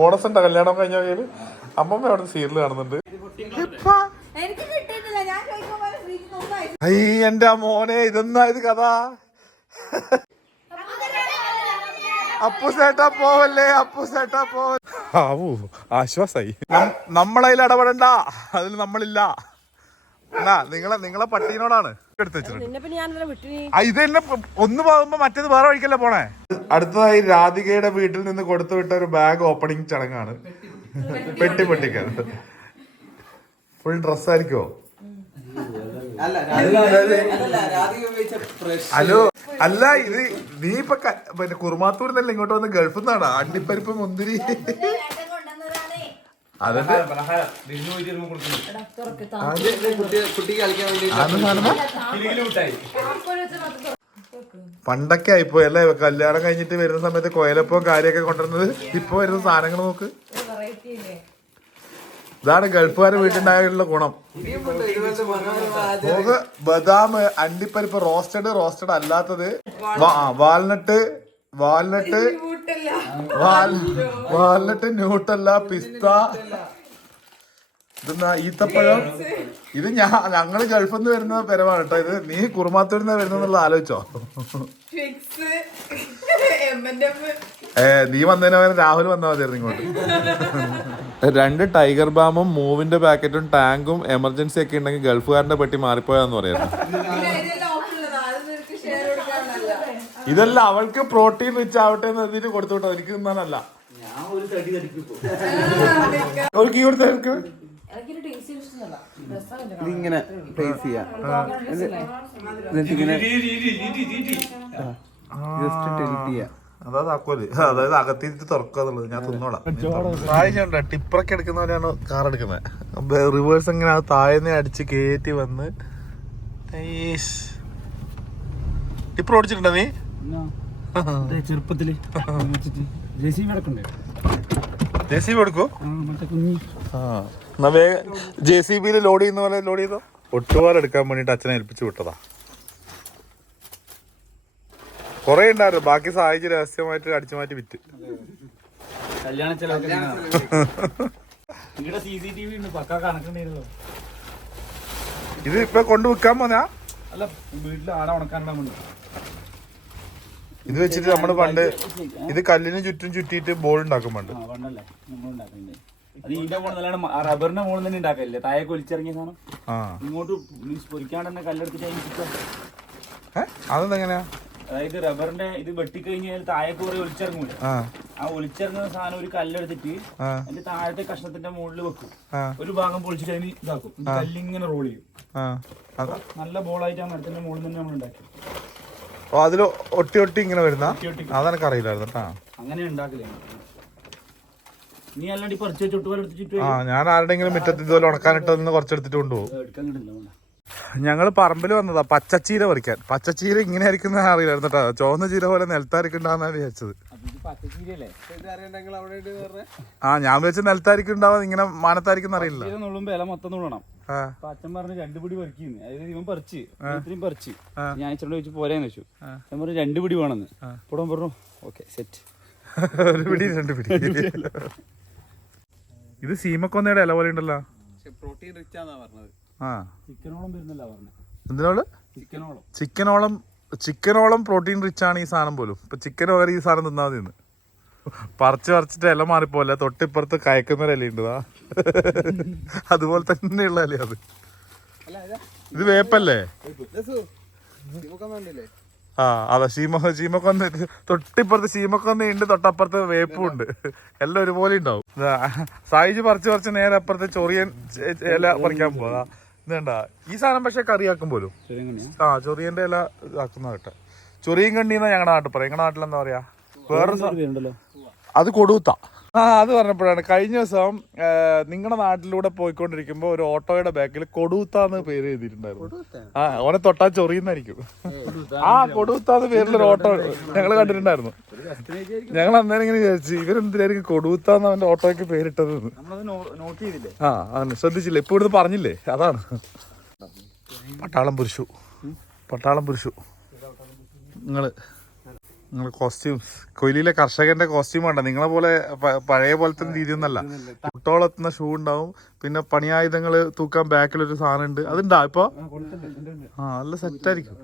Bonus ഉണ്ടോ കല്യാണം കഴിഞ്ഞ കയ്യിൽ അമ്മമ്മ അവിടെ സീരിയൽ കാണുന്നുണ്ട്. അയ്യ എന്റെ മോനെ ഇതെന്നാ ഇത് കഥ? അപ്പു സേട്ടാ പോവല്ലേ അപ്പു സേട്ടാ പോവല്ലേ. ആവൂ ആശ്വാസായി. നമ്മളതിൽ ഇടപെടണ്ട. അതിൽ നമ്മളില്ല. എന്നാ നിങ്ങളെ നിങ്ങളെ പട്ടീനോടാണ്. എടുത്ത് വെച്ചിട്ടുണ്ട്. ഇത് തന്നെ ഒന്ന് പോകുമ്പോ മറ്റേത് വേറെ വഴിക്കല്ലേ പോണേ? അടുത്തതായി രാധികയുടെ വീട്ടിൽ നിന്ന് കൊടുത്തു വിട്ട ഒരു ബാഗ് ഓപ്പണിംഗ് ചടങ്ങാണ്. പെട്ടി പെട്ടിക്ക് ഫുൾ ഡ്രസ് ആയിരിക്കോ അല്ല അല്ല രാധിക ഉപയോഗിച്ച പ്രഷ് ഹലോ അല്ല ഇത് നീ ഇപ്പൊ ക- പിന്നെ കുറുമാത്തൂർ നിന്നല്ല ഇങ്ങോട്ട് വന്ന് ഗൾഫിൽ നിന്നാണ് അണ്ടിപ്പരിപ്പ് മുന്തിരി അതെ കുട്ടി കുട്ടിക്ക് കളിക്കാൻ വേണ്ടി പണ്ടൊക്കെ ആയിപ്പോയി അല്ലേ? കല്യാണം കഴിഞ്ഞിട്ട് വരുന്ന സമയത്ത് കോയിലപ്പോ കാര്യമൊക്കെ കൊണ്ടുവരുന്നത് ഇപ്പൊ വരുന്ന സാധനങ്ങൾ നോക്ക്. ഇതാണ് ഗൾഫുകാരെ വീട്ടിലുണ്ടായുള്ള ഗുണം. ബദാം അണ്ടിപ്പരിപ്പ് റോസ്റ്റഡ് റോസ്റ്റഡ് അല്ലാത്തത്. വാൾനട്ട് വാൽനട്ട് വാൽനട്ട് വാൽ വാൽനട്ട് ന്യൂട്ടല്ല പിസ്ത. ഇതെന്നാ ഈത്തപ്പഴം? ഇത് ഞാൻ ഞങ്ങൾ ഗൾഫിൽ നിന്ന് വരുന്ന പരമാണ് കേട്ടോ ഇത്. നീ കുറുമാത്തൂരിൽ നിന്ന് വരുന്നുള്ള ആലോചിച്ചോ? ഏ നീ വന്നതിന് പകരം രാഹുൽ വന്നാൽ മതിയായിരുന്നു ഇങ്ങോട്ട്. രണ്ട് ടൈഗർ ബാമും മൂവിന്റെ പാക്കറ്റും ടാങ്കും എമർജൻസി ഒക്കെ ഉണ്ടെങ്കിൽ ഗൾഫുകാരന്റെ പെട്ടി മാറിപ്പോയാന്ന് പറയായിരുന്നു. ഇതല്ല അവൾക്ക് പ്രോട്ടീൻ റിച്ച് ആവട്ടെ എന്ന് എഴുതിട്ട് കൊടുത്തു വിട്ടോ എനിക്ക് തിന്നാനല്ല. അവൾക്ക് ഈ കൊടുത്ത എനിക്ക് ഇതിങ്ങനെ പ്ലേസ് ചെയ്യാം. എന്നിട്ട് ജസ്റ്റ് ടെലിറ്റ് ചെയ്യാം. അതായത് തുറക്കുക എന്നുള്ളത്. ഞാൻ തിന്നോളാം. ടിപ്പറൊക്കെ എടുക്കുന്നവരാണ് കാർ എടുക്കുന്നത്. റിവേഴ്സ് ഇങ്ങനെ താഴ്ന്നെ താഴെ അടിച്ച് കയറ്റി വന്ന്. ടിപ്പർ ഓടിച്ചിട്ടുണ്ടോ നീ? ചെറുപ്പത്തിൽ ജെ സി ബി എടുക്കോ സി ബിയിൽ ലോഡ് ചെയ്യുന്ന പോലെ ലോഡ് ചെയ്തോ? ഒട്ടുപാൽ എടുക്കാൻ വേണ്ടിട്ട് അച്ഛനെ ഏൽപ്പിച്ചു വിട്ടതാ. കൊറേ ഉണ്ടായിരുന്നു. ബാക്കി സഹായിച്ച് രഹസ്യമായിട്ട് അടിച്ചു മാറ്റി വിറ്റ്. കല്യാണ ഇത് ഇപ്പൊ കൊണ്ട് വിൽക്കാൻ പോന്നാ? അല്ല വീട്ടിൽ ആടെ ഉണക്കാൻ വേണ്ടി ഇത് വെച്ചിട്ട് നമ്മൾ പണ്ട് ഇത് കല്ലിന് ചുറ്റും ചുറ്റിയിട്ട് ബോൾ ഉണ്ടാക്കും പണ്ട്. അത് ഇതിന്റെ മുകളിൽ റബ്ബറിന്റെ മുകളിൽ തന്നെ ഉണ്ടാക്കല്ലേ താഴെ ഒലിച്ചിറങ്ങിയ സാധനം? ഇങ്ങോട്ട് മീൻസ് പൊരിക്കാണ്ട് തന്നെ കല്ലെടുത്തിട്ട് അതിന് ചുറ്റും. ഏ? അതെന്തെങ്ങനെയാ? അതായത് റബ്ബറിന്റെ ഇത് വെട്ടിക്കഴിഞ്ഞാൽ താഴെ കുറെ ഒലിച്ചിറങ്ങൂല? ആ. ഒലിച്ചിറങ്ങുന്ന സാധനം ഒരു കല്ലെടുത്തിട്ട് അതിന്റെ താഴത്തെ കഷ്ണത്തിന്റെ മുകളിൽ വെക്കും. ഒരു ഭാഗം പൊളിച്ചിട്ട് അതിന് ഇതാക്കും. ഇത് കല്ലിങ്ങനെ റോൾ ചെയ്യും. നല്ല ബോളായിട്ട് ആ മരത്തിന്റെ മുകളിൽ തന്നെ നമ്മൾ ഉണ്ടാക്കി. ഓ അതിൽ ഒട്ടി ഒട്ടി ഇങ്ങനെ വരുന്ന. അതെനക്ക് അറിയില്ലായിരുന്നു കേട്ടാ. അങ്ങനെ ഉണ്ടാക്കില്ല നീ അല്ലാണ്ട് ചുട്ടുപോലെ ആ ഞാൻ ആരുടെങ്കിലും മുറ്റത്ത് ഇതുപോലെ ഉണക്കാനിട്ടതിന് കുറച്ചെടുത്തിട്ട് കൊണ്ടുപോകും. ഞങ്ങൾ ഞങ്ങൾ പറമ്പിൽ വന്നതാ പച്ചച്ചീര പറിക്കാൻ. പച്ചച്ചീര ഇങ്ങനെ ആയിരിക്കുന്ന അറിയില്ലായിരുന്നു കേട്ടോ. ചോന്ന ചീര പോലെ നിലത്തായിരിക്കുണ്ടാന്നാണ് വിചാരിച്ചത്. ആ ഞാൻ വെച്ച നിലത്തായിരിക്കും ഉണ്ടാവാ ഇങ്ങനെ മാനത്തായിരിക്കും അറിയില്ല നുള്ളുമ്പോ ഇല മൊത്തം നുള്ളണം. അച്ഛൻ പറഞ്ഞു രണ്ടു പിടി പറിക്കുന്നു. അതായത് ഇവൻ പറിച്ച് ഇത്രയും പറിച്ച്. ഞാൻ അച്ഛനോട് ചോദിച്ചു പോരാന്ന് വെച്ചു ഞാൻ പറഞ്ഞു രണ്ടു പിടി വേണമെന്ന്. അപ്പോൾ പറഞ്ഞു ഓക്കെ സെറ്റ് ഒരു പിടി രണ്ട് പിടി. ഇത് സീമക്കൊന്നയുടെ ഇല പോലെ ഉണ്ടല്ലോ. പ്രോട്ടീൻ റിച്ച് ആണെന്നാ പറഞ്ഞത്. ആ. ചിക്കനോളം വരുന്നല്ല പറഞ്ഞത്. എന്തിനോൾ ചിക്കനോളം. ചിക്കനോളം ചിക്കനോളം പ്രോട്ടീൻ റിച്ച് ആണ് ഈ സാധനം പോലും. ഇപ്പം ചിക്കൻ പകരം ഈ സാധനം തിന്നാൽ ഇന്ന്. പറിച്ച് പറിച്ചിട്ട് ഇല മാറിപ്പോലെ തൊട്ടിപ്പുറത്ത് കയക്കുന്ന ഒരു അതുപോലെ തന്നെയുള്ള ഇല അത്. ഇത് വേപ്പല്ലേ? ആ അതാ ശീമ ശീമക്കൊന്ന തൊട്ടിപ്പുറത്ത് ശീമക്കൊന്ന് ഉണ്ട് തൊട്ടപ്പുറത്ത് വേപ്പും ഉണ്ട്. എല്ലാം ഒരുപോലെ ഉണ്ടാവും. സായിജ് പറിച്ച് പറിച്ച് നേരെ അപ്പുറത്ത് ചൊറിയൻ ഇല പറിക്കാൻ പോവാ. ഇതേണ്ട ഈ സാധനം പക്ഷെ കറിയാക്കും പോലും. ആ ചൊറിയന്റെ ഇല ഇതാക്കുന്ന കേട്ടെ. ചൊറിയും കണ്ണിന്ന് ഞങ്ങളുടെ നാട്ടിൽ പറയാം? ഞങ്ങളുടെ നാട്ടിൽ എന്താ പറയാ വേറെ അത് കൊടുത്ത ആ അത് പറഞ്ഞപ്പോഴാണ്. കഴിഞ്ഞ ദിവസം നിങ്ങളുടെ നാട്ടിലൂടെ പോയിക്കൊണ്ടിരിക്കുമ്പോ ഒരു ഓട്ടോയുടെ ബാക്കിൽ കൊടുത്താന്ന് പേര് എഴുതിയിട്ടുണ്ടായിരുന്നു. ആ ഓനെ തൊട്ടാ ചൊറിയുന്നായിരിക്കും. ആ കൊടുത്താന്ന് ഒരു ഓട്ടോ ഞങ്ങൾ കണ്ടിട്ടുണ്ടായിരുന്നു. ഞങ്ങൾ അന്നേരം ഇങ്ങനെ വിചാരിച്ചു ഇവരെന്തിനായിരിക്കും കൊടുത്താന്ന് അവന്റെ ഓട്ടോയ്ക്ക് പേരിട്ടത് ആ അതാണ് ശ്രദ്ധിച്ചില്ല? ഇപ്പൊ ഇവിടുന്ന് പറഞ്ഞില്ലേ? അതാണ്. പട്ടാളം പുരുഷു. പട്ടാളം പുരുഷു. നിങ്ങൾ നിങ്ങളെ കോസ്റ്റ്യൂംസ് കൊയിലിലെ കർഷകന്റെ കോസ്റ്റ്യൂം വേണ്ട നിങ്ങളെ പോലെ പഴയ പോലത്തെ രീതി ഒന്നല്ല കുട്ടോളെത്തുന്ന ഷൂ ഉണ്ടാവും. പിന്നെ പണിയായുധങ്ങൾ തൂക്കാൻ ബാക്കിലൊരു സാധനം ഉണ്ട് അതുണ്ടാ ഇപ്പൊ? ആ നല്ല സെറ്റ് ആയിരിക്കും.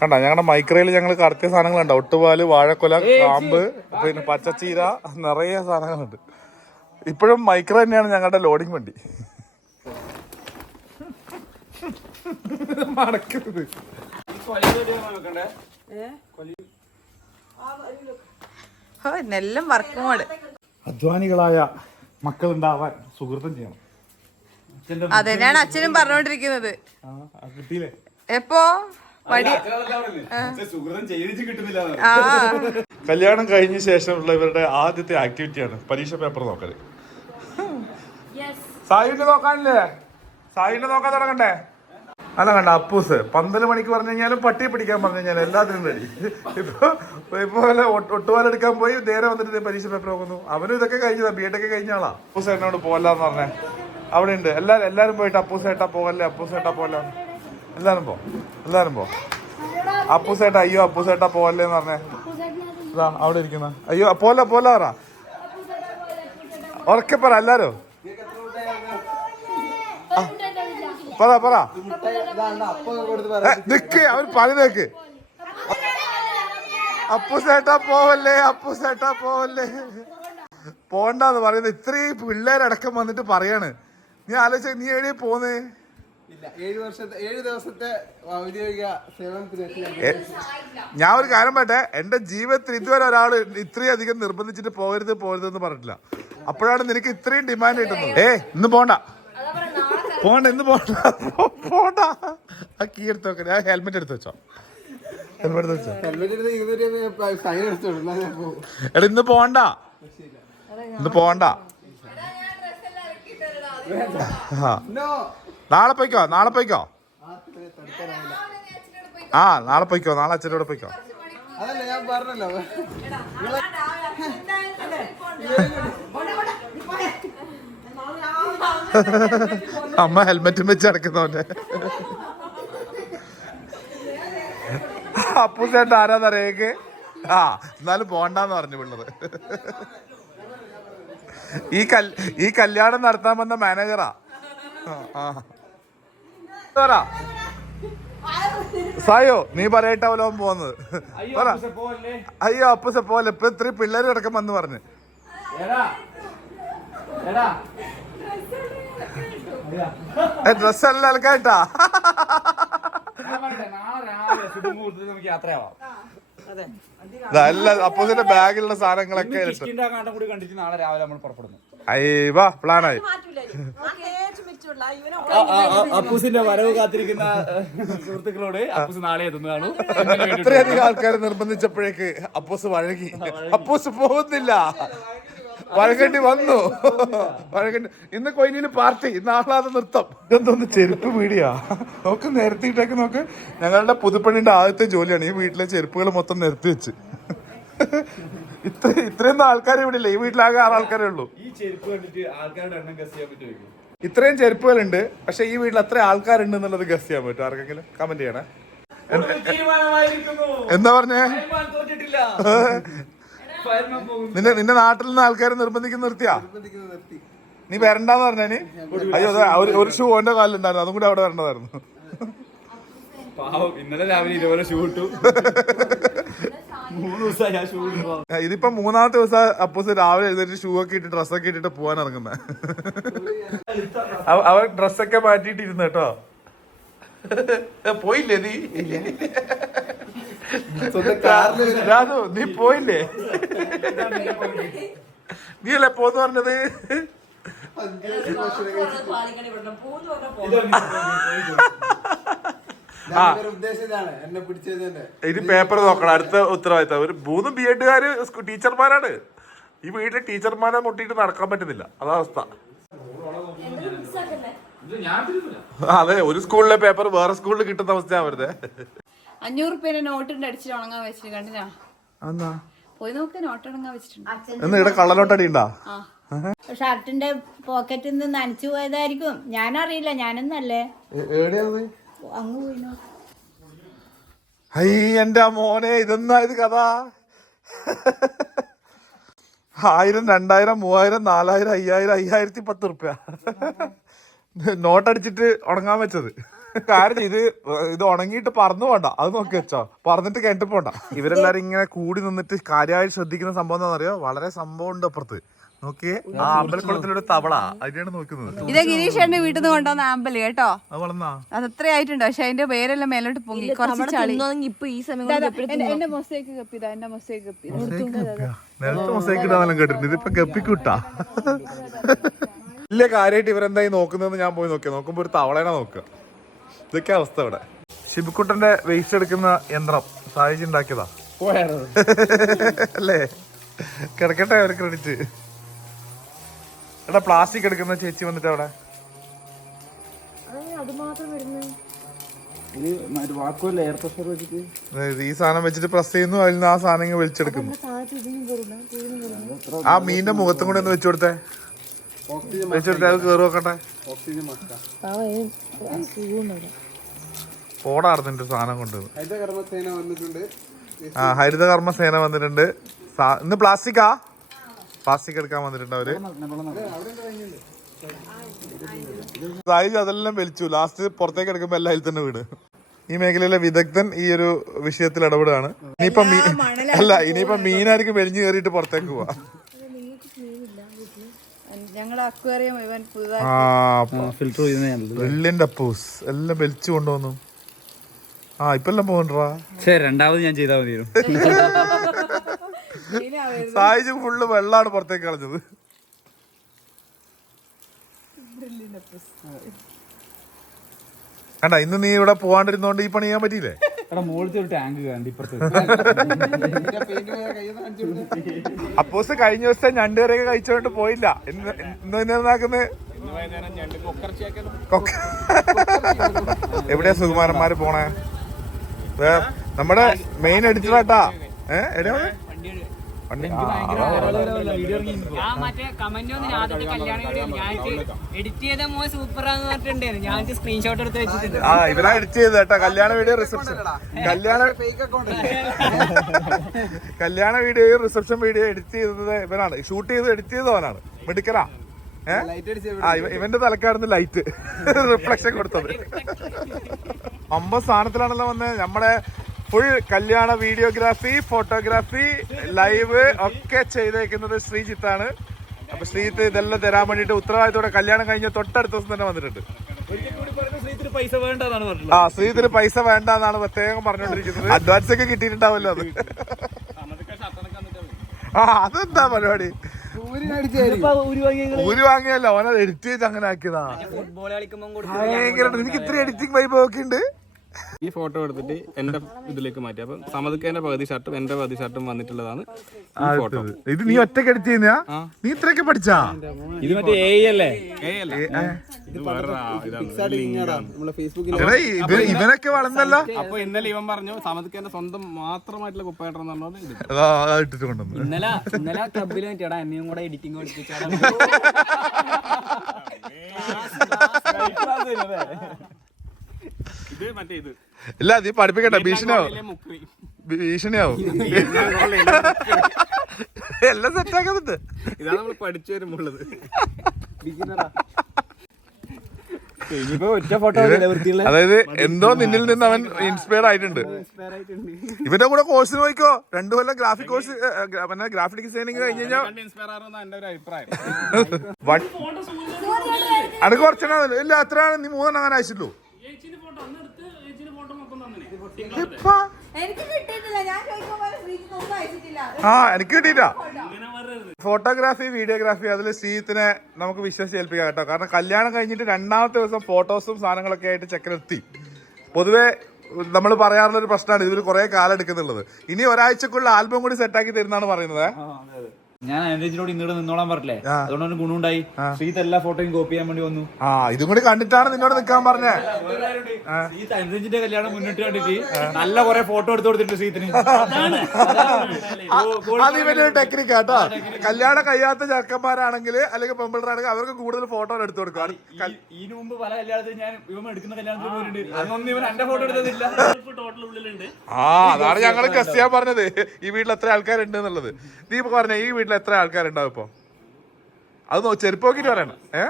കണ്ട ഞങ്ങളുടെ മൈക്രയിൽ ഞങ്ങൾ കടത്തിയ സാധനങ്ങളുണ്ട്. ഒട്ടുപാൽ വാഴക്കൊല കാമ്പ് പിന്നെ പച്ചച്ചീര നിറയെ സാധനങ്ങളുണ്ട്. ഇപ്പോഴും മൈക്ര തന്നെയാണ് ഞങ്ങളുടെ ലോഡിംഗ് വണ്ടി. മടക്കുന്നത് വർക്ക് മോഡ് അധ്വാനികളായ മക്കൾ ഉണ്ടാവാൻ സുഹൃത്തം ചെയ്യണം അതന്നെയാണ് അച്ഛനും പറഞ്ഞോണ്ടിരിക്കുന്നത്. അത് എപ്പോ? കല്യാണം കഴിഞ്ഞ ശേഷമുള്ള ഇവരുടെ ആദ്യത്തെ ആക്ടിവിറ്റിയാണ് പരീക്ഷ പേപ്പർ നോക്കൽ. സായുവിന്റെ നോക്കാനില്ലേ? സായുവിന്റെ നോക്കാൻ തുടങ്ങണ്ടേ? അല്ല കണ്ട അപ്പൂസ്. പന്തൽ മണിക്ക് പറഞ്ഞു കഴിഞ്ഞാലും പട്ടി പിടിക്കാൻ പറഞ്ഞു കഴിഞ്ഞാൽ എല്ലാത്തിനും റെഡി ഇപ്പൊ ഇപ്പൊ ഒട്ട് ഒട്ടുപാലെടുക്കാൻ പോയി നേരെ വന്നിട്ട് പരീക്ഷ പേപ്പർ നോക്കുന്നു. അവനും ഇതൊക്കെ കഴിഞ്ഞതാ ബി എഡൊക്കെ കഴിഞ്ഞ ആളാ. അപ്പൂസ് എന്നോട് പോകല്ലാന്ന് പറഞ്ഞേ. അവിടെ ഉണ്ട്. എല്ലാരും എല്ലാരും പോയിട്ട് അപ്പൂസ് ഏട്ടാ പോകല്ലേ അപ്പൂസ് ഏട്ടാ പോകല്ലേ എല്ലാരും പോ എല്ലാരും പോ. അപ്പൂസേട്ടാ അയ്യോ അപ്പൂസേട്ടാ ഏട്ടാ എന്ന് പറഞ്ഞേ. ഇതാ അവിടെ ഇരിക്കുന്ന. അയ്യോ പോലെ പോലെ പറ. ഉറക്കെ പറ എല്ലാരും. ആ. പറ പറ. നിക്ക് അവർ പറയുന്നേക്ക് അപ്പുസേട്ടാ പോവല്ലേ അപ്പുസേട്ടാ പോവല്ലേ. പോണ്ടെന്ന് പറയുന്നത് ഇത്രയും പിള്ളേരടക്കം വന്നിട്ട് പറയാണ്. നീ ആലോചിച്ച നീ എവിടെ പോന്നേ ഞാൻ ഒരു കാര്യം പറയട്ടെ എന്റെ ജീവിതത്തിൽ ഇതുവരെ ഒരാൾ ഇത്രയും അധികം നിർബന്ധിച്ചിട്ട് പോകരുത് പോകരുത് എന്ന് പറഞ്ഞിട്ടില്ല. അപ്പോഴാണ് നിനക്ക് ഇത്രയും ഡിമാൻഡ് കിട്ടുന്നത്. ഏ ഇന്ന് പോണ്ട. പോണ്ട എന്ത് പോണ്ട പോണ്ട ആ കീ എടുത്ത് വെക്കണേ ആ ഹെൽമെറ്റ് എടുത്ത് വെച്ചോ ഹെൽമെറ്റ് എടുത്ത് വെച്ചോ എടാ ഇന്ന് പോണ്ട ഇന്ന് പോണ്ട നാളെ പോയിക്കോ നാളെ പോയിക്കോ ആ നാളെ പോയിക്കോ നാളെ അച്ഛന്റെ കൂടെ പോയിക്കോ അതല്ല ഞാൻ പറഞ്ഞല്ലോ അമ്മ ഹെൽമെറ്റും വെച്ച് നടക്കുന്നവന്റെ അപ്പൂസേട്ട ആരാന്നറിയേക്ക് ആ എന്നാലും പോണ്ടാന്ന് പറഞ്ഞു പിള്ളത് ഈ കൽ ഈ കല്യാണം നടത്താൻ വന്ന മാനേജറാ. ആ, സായോ നീ പറയട്ടാവല്ലോ പോന്നത്. പോകുന്നത് പറ. അയ്യോ അപ്പൂസ പോലെ ഇപ്പൊ ഇത്രയും പിള്ളേരും അടക്കം വന്ന് പറഞ്ഞു. ഏടാ ഡ്രസ് എല്ലാം കേട്ടാ എല്ലാ അപ്പൂസിന്റെ ബാഗിലുള്ള സാധനങ്ങളൊക്കെ വാ പ്ലാനായി അപ്പൂസിന്റെ വരവ് കാത്തിരിക്കുന്ന സുഹൃത്തുക്കളോട് അപ്പൂസ് നാളെ എത്തുന്നതാണ് ഇത്രയധികം ആൾക്കാരെ നിർബന്ധിച്ചപ്പോഴേക്ക് അപ്പൂസ് വഴകി അപ്പൂസ് പോകുന്നില്ല. വഴങ്ങേണ്ടി വന്നു. വഴങ്ങേണ്ടി ഇന്ന് കൊയിനിന് പാർട്ടി ഇന്ന് ആഹ്ലാദ നൃത്തം. ഇതെന്തോന്ന് ചെരുപ്പ് പീടിയാ? നോക്ക് നിരത്തിയിട്ടേക്ക് നോക്ക്. ഞങ്ങളുടെ പുതുപ്പണിന്റെ ആദ്യത്തെ ജോലിയാണ് ഈ വീട്ടിലെ ചെരുപ്പുകൾ മൊത്തം നിരത്തി വെച്ച്. ഇത്ര ഇത്രയൊന്നും ആൾക്കാർ ഇവിടെ ഇല്ല. ഈ വീട്ടിലാകെ ആറ് ആൾക്കാരേ ഉള്ളൂ. ഈ ചെരുപ്പ് കണ്ടിട്ട് ആൾക്കാരുടെ എണ്ണം ഗസ് ചെയ്യാൻ പറ്റുമോ ഇത്രയും ചെരുപ്പുകളുണ്ട്. പക്ഷെ ഈ വീട്ടിൽ അത്ര ആൾക്കാരുണ്ട് എന്നുള്ളത് ഗസ് ചെയ്യാൻ പറ്റും. ആർക്കെങ്കിലും കമന്റ് ചെയ്യണേ. തീരുമാനമായിരിക്കുന്നു. എന്താ പറഞ്ഞേ? പോകുന്നു. നിന്റെ നാട്ടിൽ നിന്ന് ആൾക്കാർ നിർബന്ധിക്കുന്ന നിർത്തിയാ? നീ വരണ്ടെന്ന് പറഞ്ഞേ അയ്യോ അതെ ഒരു ഷൂ ഓന്റെ കാലിലുണ്ടായിരുന്നു. അതും കൂടി അവിടെ വരേണ്ടതായിരുന്നു. ഇന്നലെ രാവിലെ ഇതുപോലെ ഷൂ ഇട്ടു. ഇതിപ്പോ മൂന്നാമത്തെ ദിവസം അപ്പൂസ് രാവിലെ എഴുന്നേറ്റ് ഷൂ ഒക്കെ ഇട്ട് ഡ്രസ്സൊക്കെ ഇട്ടിട്ട് പോവാൻ ഇറങ്ങുന്ന. അവർ ഡ്രസ്സൊക്കെ മാറ്റിയിട്ടിരുന്നു കേട്ടോ. പോയില്ലേ നീ? രാജു നീ പോയില്ലേ? നീ അല്ലേ പോന്ന് പറഞ്ഞത് ഇത് പേപ്പർ നോക്കണം. അടുത്ത ഉത്തരവാദിത്തം. ഒരു മൂന്നും ബി എഡുകാര് ടീച്ചർമാരാണ്. ഈ വീട്ടിലെ ടീച്ചർമാരെ മുട്ടിയിട്ട് നടക്കാൻ പറ്റുന്നില്ല. അതാ അവസ്ഥ. അതെ ഒരു സ്കൂളിലെ പേപ്പർ വേറെ സ്കൂളിൽ കിട്ടുന്ന അവസ്ഥ വെറുതെ. അഞ്ഞൂറ് റുപ്യേന്റെ നോട്ടുണ്ട് അടിച്ചിട്ട് ഉണങ്ങാൻ വെച്ചിട്ട് കണ്ടിനാ എന്നാ പോയി നോക്ക് നോട്ട് ഉണങ്ങാൻ വെച്ചിട്ടുണ്ട്. എന്ന് ഇവിടെ കള്ളനോട്ടടി ഉണ്ടാ ആ. ഷർട്ടിന്റെ പോക്കറ്റിൽ നിന്ന് നനച്ചു പോയതായിരിക്കും. ഞാനറിയില്ല ഞാനൊന്നല്ലേ? അങ്ങ് പോയി. ഹൈ എന്റെ മോനെ ഇതെന്നാ ഇത് കഥ? ആയിരം രണ്ടായിരം മൂവായിരം നാലായിരം അയ്യായിരം അയ്യായിരത്തി പത്ത് റുപ്യ നോട്ടടിച്ചിട്ട് ഉണങ്ങാൻ വെച്ചത്. കാരണം ഇത് ഇത് ഉണങ്ങിയിട്ട് പറന്നു പോണ്ട. അത് നോക്കി വെച്ചോ. പറഞ്ഞിട്ട് കേട്ട് പോണ്ട. ഇവരെല്ലാരും ഇങ്ങനെ കൂടി നിന്നിട്ട് കാര്യമായി ശ്രദ്ധിക്കുന്ന സംഭവം എന്താണെന്നറിയോ? വളരെ സംഭവം ഉണ്ട് അപ്പുറത്ത്. നോക്കിയേ ആ അമ്പലക്കുളത്തിലൊരു തവള അതിനാണ് നോക്കുന്നത്. ഇതേ ഗിരീഷേട്ടന്റെ വീട്ടിൽ നിന്ന് കൊണ്ടുവന്ന ആമ്പൽ കേട്ടോ? അത് അത്ര അത് അത്രയായിട്ടുണ്ട്. പക്ഷെ അതിന്റെ പേരെല്ലാം മേലോട്ട് പൊങ്ങി. കുറച്ച് ചളി. ഇപ്പൊ ഈ സമയം കൊണ്ട് എപ്പോഴും എന്റെ- എന്റെ മൊസൈക്ക് കപ്പിതാ എന്റെ മൊസൈക്ക് കപ്പിതാ നേരത്തെ മൊസൈക്ക് ഇടാന്നെല്ലാം കേട്ടിട്ടുണ്ട്. ഇതിപ്പോ ഗപ്പിക്കുട്ടാ വലിയ കാര്യമായിട്ട് ഇവരെന്തായി നോക്കുന്നതെന്ന് ഞാൻ പോയി നോക്കിയ. നോക്കുമ്പോ ഒരു തവളേനെ നോക്കുക. ഇതൊക്കെ അവസ്ഥ ഇവിടെ. ശിബിക്കുട്ടന്റെ വേസ്റ്റ് എടുക്കുന്ന യന്ത്രം സായിജി ഉണ്ടാക്കിയതാ. അല്ലേ? കിടക്കട്ടെ ഒരു ക്രെഡിറ്റ് എടാ പ്ലാസ്റ്റിക് എടുക്കുന്ന ചേച്ചി വന്നിട്ട് അവിടെ. ഈ സാധനം വെച്ചിട്ട് പ്രസ് ചെയ്യുന്നു അതിൽ നിന്ന് ആ സാധനം വലിച്ചെടുക്കുന്നു. ആ മീനിന്റെ മുഖത്തും കൂടെ ഒന്ന് വെച്ചു കൊടുത്തേ. പോടാർന്നിട്ട് സാധനം കൊണ്ടുവന്ന് ആ ഹരിതകർമ്മ സേന വന്നിട്ടുണ്ട് ഇന്ന് പ്ലാസ്റ്റിക്കാ? പ്ലാസ്റ്റിക് എടുക്കാൻ വന്നിട്ടുണ്ട് അവർ. സായിജ് അതെല്ലാം വലിച്ചു. ലാസ്റ്റ് പുറത്തേക്ക് എടുക്കുമ്പോ എല്ലാം അതിൽ തന്നെ വീട് ഈ മേഖലയിലെ വിദഗ്ധൻ ഈ ഒരു വിഷയത്തിൽ ഇടപെടുകയാണ്. ഇനിയിപ്പൊ അല്ല ഇനിയിപ്പൊ മീനായിരിക്കും വെളിഞ്ഞു കയറിയിട്ട് പുറത്തേക്ക് പോവാ ഞങ്ങളുടെ അക്വേറിയം ഇവൻ പുതുതായി ആ ഫിൽറ്റർ അപ്പൂസ്. എല്ലാം വലിച്ചു കൊണ്ടുവന്നു. ആ ഇപ്പൊ എല്ലാം പോകണ്ടാ രണ്ടാമത് ഞാൻ ചെയ്താൽ മതിയായിരുന്നു. സായിജ് ഫുള്ള് വെള്ളാണ് പുറത്തേക്ക് കളഞ്ഞത്. കണ്ട ഇന്ന് നീ ഇവിടെ പോവാണ്ടിരുന്നോണ്ട് ഈ പണി ചെയ്യാൻ പറ്റിയില്ലേ? എടാ മുകളിലത്തെ ഒരു ടാങ്ക് കണ്ട് ഇപ്പുറത്ത്. പെയിന്റ് പോയ കയ്യിൽ കാണിച്ചു കൊടുത്തു. അപ്പോസ് കഴിഞ്ഞ ദിവസം ഞണ്ട് കറിയൊക്കെ കഴിച്ചോണ്ട് പോയില്ല. ഇന്ന് ഇന്ന് എന്നാക്കുന്നത് എവിടെയാ സുകുമാരന്മാര് പോണേ? നമ്മുടെ മെയിൻ എഡിറ്ററാട്ടാ ഏഹ് എവിടെയാ വണ്ടി ആ, വീഡിയോ എഡിറ്റ് ചെയ്ത മോൻ സൂപ്പറാന്ന് പറഞ്ഞിട്ടുണ്ടായിരുന്നു. ഞാൻ സ്ക്രീൻഷോട്ട് എടുത്ത് വെച്ചിട്ടുണ്ട്. ആ ഇവനാ എഡിറ്റ് ചെയ്ത് കേട്ടോ. കല്യാണ വീഡിയോ റിസപ്ഷൻ കല്യാണ കല്യാണ വീഡിയോയും റിസപ്ഷൻ വീഡിയോ എഡിറ്റ് ചെയ്തത് ഇവനാണ്. ഷൂട്ട് ചെയ്ത് എഡിറ്റ് ചെയ്തവനാണ് മിടുക്കനാ. അടിച്ച് ആ ഇവന്റെ തലക്കാടുന്ന് ലൈറ്റ് റിഫ്ലക്ഷൻ കൊടുത്തത്. അമ്പത് സ്ഥാനത്തിലാണല്ലോ വന്ന്. നമ്മുടെ ഫുൾ കല്യാണ വീഡിയോഗ്രാഫി ഫോട്ടോഗ്രാഫി ലൈവ് ഒക്കെ ചെയ്തേക്കുന്നത് ശ്രീജിത്താണ്. അപ്പൊ ശ്രീജിത്ത് ഇതെല്ലാം തരാൻ വേണ്ടിട്ട് ഉത്തരവാദിത്തോടെ കല്യാണം കഴിഞ്ഞ തൊട്ടടുത്ത ദിവസം തന്നെ വന്നിട്ടുണ്ട്. പൈസ വേണ്ടെന്നാണ് പറഞ്ഞത്. ആ ശ്രീജിത്തിന് പൈസ വേണ്ട എന്നാണ് പ്രത്യേകം പറഞ്ഞോണ്ടിരിക്കുന്നത് അഡ്വാൻസ് ഒക്കെ കിട്ടിയിട്ടുണ്ടാവല്ലോ അത്. ആ അതെന്താ പരിപാടി? ഊരി ഊര് വാങ്ങിയല്ലോ. ഓനത് എഡിറ്റ് ചെയ്ത് അങ്ങനെ ആക്കിയതാ. ഫുട്ബോൾ കളിക്കുമ്പോൾ ഭയങ്കര എനിക്ക് ഇത്ര എഡിറ്റിംഗ് വൈബ് ഒക്കെ ഉണ്ട്. ഈ ഫോട്ടോ എടുത്തിട്ട് എന്റെ ഇതിലേക്ക് മാറ്റി. അപ്പൊ സമതുക്കേന്റെ പകുതി ഷർട്ടും എന്റെ പകുതി ഷർട്ടും വന്നിട്ടുള്ളതാണ് ഈ ഫോട്ടോ. ഇത് നീ ഒറ്റയ്ക്ക് എഡിറ്റ് ചെയ്യുന്ന നീ ഇത്രയൊക്കെ പഠിച്ചാ? ഇത് മറ്റേ എ അല്ലേ? ഇവനൊക്കെ വളർന്നല്ലോ. അപ്പൊ ഇന്നലെ ഇവൻ പറഞ്ഞു സമതുക്കേന്റെ സ്വന്തം മാത്രമായിട്ടുള്ള കുപ്പായിട്ട് ഇന്നലെ ഇന്നലെ ക്ലബിൽ വെച്ചടാ എന്നെയും കൂടെ എഡിറ്റിംഗ് പഠിപ്പിച്ചാടാ. ഇല്ല നീ പഠിപ്പിക്കട്ടെ ഭീഷണിയാവും. ഭീഷണിയാവും. എല്ലാം സെറ്റ് ആക്കുന്നുണ്ട്. ഇതാണ് നമ്മൾ പഠിച്ചു വൃത്തിയുള്ള? അതായത് എന്തോ നിന്നിൽ നിന്ന് അവൻ ഇൻസ്പയർ ആയിട്ടുണ്ട്. ഇവന്റെ കൂടെ കോഴ്സ് പോയിക്കോ. രണ്ടു കൊല്ലം ഗ്രാഫിക് കോഴ്സ് പിന്നെ ഗ്രാഫിക് ഡിസൈനിങ് കഴിഞ്ഞ് കഴിഞ്ഞാൽ കണ്ട് ഇൻസ്പയർ ആകുന്ന എന്റെ ഒരു അഭിപ്രായം. അനക്ക് കുറച്ചെണ്ണം ഇല്ല എത്രയാണ് നീ മൂന്നെണ്ണം അങ്ങനെ അയച്ചിട്ടുള്ളൂ. ആ എനിക്ക് കിട്ടിയിട്ടാ ഫോട്ടോഗ്രാഫി വീഡിയോഗ്രാഫി അതിൽ ശ്രീജിത്തിനെ നമുക്ക് വിശ്വസിച്ച് ഏൽപ്പിക്കാം കേട്ടോ. കാരണം കല്യാണം കഴിഞ്ഞിട്ട് രണ്ടാമത്തെ ദിവസം ഫോട്ടോസും സാധനങ്ങളൊക്കെ ആയിട്ട് ചെക്കനെത്തി. പൊതുവെ നമ്മൾ പറയാറുള്ള ഒരു പ്രശ്നമാണ് ഇതിൽ കുറെ കാലം എടുക്കുന്നുള്ളത്. ഇനി ഒരാഴ്ചക്കുള്ള ആൽബം കൂടി സെറ്റാക്കി തരുന്നതാണ് പറയുന്നത്. ഞാൻ അനുരജിനോട് ഇന്നിവിടെ നിന്നോളാൻ പറഞ്ഞില്ലേ? അതുകൊണ്ട് അവന് ഗുണമുണ്ടായി. ശ്രീത്ത് എല്ലാ ഫോട്ടോയും കോപ്പി ചെയ്യാൻ വേണ്ടി വന്നു. ആ ഇതും കൂടി കണ്ടിട്ടാണ് നിന്നോട് നിൽക്കാൻ പറഞ്ഞേ. ശ്രീത്ത് അനുരജിന്റെ കല്യാണം മുന്നിട്ട് കണ്ടിട്ട് നല്ല കുറെ ഫോട്ടോ എടുത്തു കൊടുത്തിട്ടുണ്ട് ശ്രീത്തിന്. അതാണ്. അത് ഇവന്റെ ടെക്നിക്ക് കേട്ടോ കല്യാണം കഴിയാത്ത ചെറുക്കന്മാരാണെങ്കിൽ അല്ലെങ്കിൽ പെമ്പിളറാണെങ്കിൽ അവർക്ക് കൂടുതൽ ഫോട്ടോ എടുത്തു കൊടുക്കും ഈ- ഇതിനു മുമ്പ് പല കല്യാണത്തിൽ ഞാൻ ഇവൻ എടുക്കുന്ന കല്യാണത്തിൽ പോയിട്ടുണ്ട്. അതൊന്നും ഇവൻ എന്റെ ഫോട്ടോ എടുത്തതില്ല. ആ അതാണ് ഞങ്ങൾ ഗസ് ചെയ്യാൻ പറഞ്ഞത്. ഈ വീട്ടിൽ എത്ര ആൾക്കാരുണ്ട് എന്നുള്ളത്. നീ പറഞ്ഞ ഈ വീട്ടിൽ എത്ര ആൾക്കാരുണ്ടാവും ഇപ്പൊ? അത് നോ ചെരുപ്പ് നോക്കിട്ട് പറയണം. ഏ?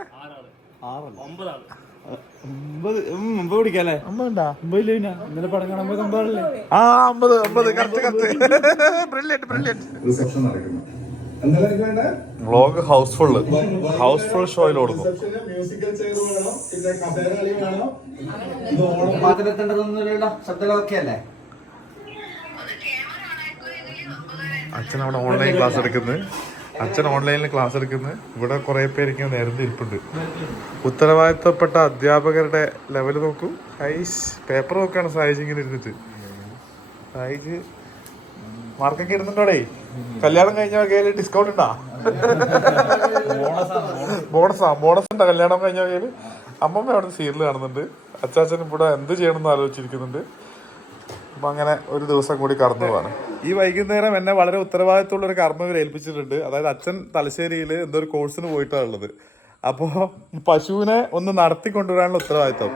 ആ അമ്പത് അമ്പത് correct correct. Vlog housefull housefull ഷോയിൽ ഓടുന്നു മ്യൂസിക്കൽ ചെയർ അച്ഛൻ അവിടെ ഓൺലൈൻ ക്ലാസ് എടുക്കുന്നത് അച്ഛൻ ഓൺലൈനിൽ ക്ലാസ് എടുക്കുന്നത് ഇവിടെ കുറെ ഇങ്ങനെ നേരത്തെ ഇരിപ്പുണ്ട്. ഉത്തരവാദിത്തപ്പെട്ട അധ്യാപകരുടെ ലെവൽ നോക്കൂ. ഐസ് പേപ്പർ നോക്കാണ് സായിജ് ഇങ്ങനെ ഇരുന്നിട്ട്. സായിജ് മാർക്കൊക്കെ ഇടുന്നുണ്ടോടേ കല്യാണം കഴിഞ്ഞ വകയിൽ ഡിസ്കൗണ്ട് ഉണ്ടാ? ബോണസാ ബോണസ് ഉണ്ടാ കല്യാണം കഴിഞ്ഞ വകയിൽ അമ്മമ്മ അവിടെ സീരിയൽ കാണുന്നുണ്ട്. അച്ചാച്ചൻ ഇവിടെ എന്ത് ചെയ്യണമെന്ന് ആലോചിച്ചിരിക്കുന്നുണ്ട്. അപ്പൊ അങ്ങനെ ഒരു ദിവസം കൂടി കടന്നു പോവാണ് ഈ വൈകുന്നേരം എന്നെ വളരെ ഉത്തരവാദിത്തമുള്ള ഒരു കർമ്മം ഇവർ ഏൽപ്പിച്ചിട്ടുണ്ട്. അതായത് അച്ഛൻ തലശ്ശേരിയിൽ എന്തോ ഒരു കോഴ്സിന് പോയിട്ടാണ് ഉള്ളത് അപ്പോൾ പശുവിനെ ഒന്ന് നടത്തി കൊണ്ടുവരാനുള്ള ഉത്തരവാദിത്തം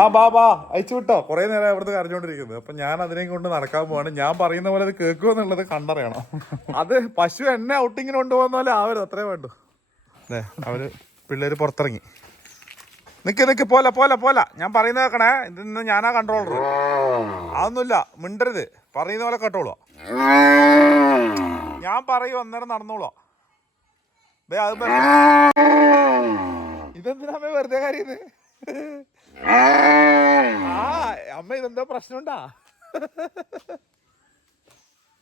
ആ ബാ ബാ അയച്ചു വിട്ടോ. കുറേ നേരം അവിടുന്ന് കരഞ്ഞുകൊണ്ടിരിക്കുന്നത് അപ്പം ഞാൻ അതിനെയും കൊണ്ട് നടക്കാൻ പോവാണ്. ഞാൻ പറയുന്ന പോലെ അത് കേൾക്കുക എന്നുള്ളത് കണ്ടറിയണം. അത് പശു എന്നെ ഔട്ടിങ്ങിന് കൊണ്ടുപോകുന്ന പോലെ ആവരുത്. അത്രേ വേണ്ടു. അതെ അവർ പിള്ളേര് പുറത്തിറങ്ങി. നിക്ക് നിക്ക് പോല പോല പോല. ഞാൻ പറയുന്നത് കേക്കണേ. ഇതിന്ന് ഞാനാ കൺട്രോളർ അതൊന്നുമില്ല. മിണ്ടരുത്. പറയുന്ന പോലെ കേട്ടോളൂ. ഞാൻ പറയും അന്നേരം നടന്നോളൂ. ദേ അത് ഇതെന്തിനാ അമ്മ വെറുതെ കാര്യന്ന്? ആ അമ്മ ഇതെന്താ പ്രശ്നമുണ്ടാ?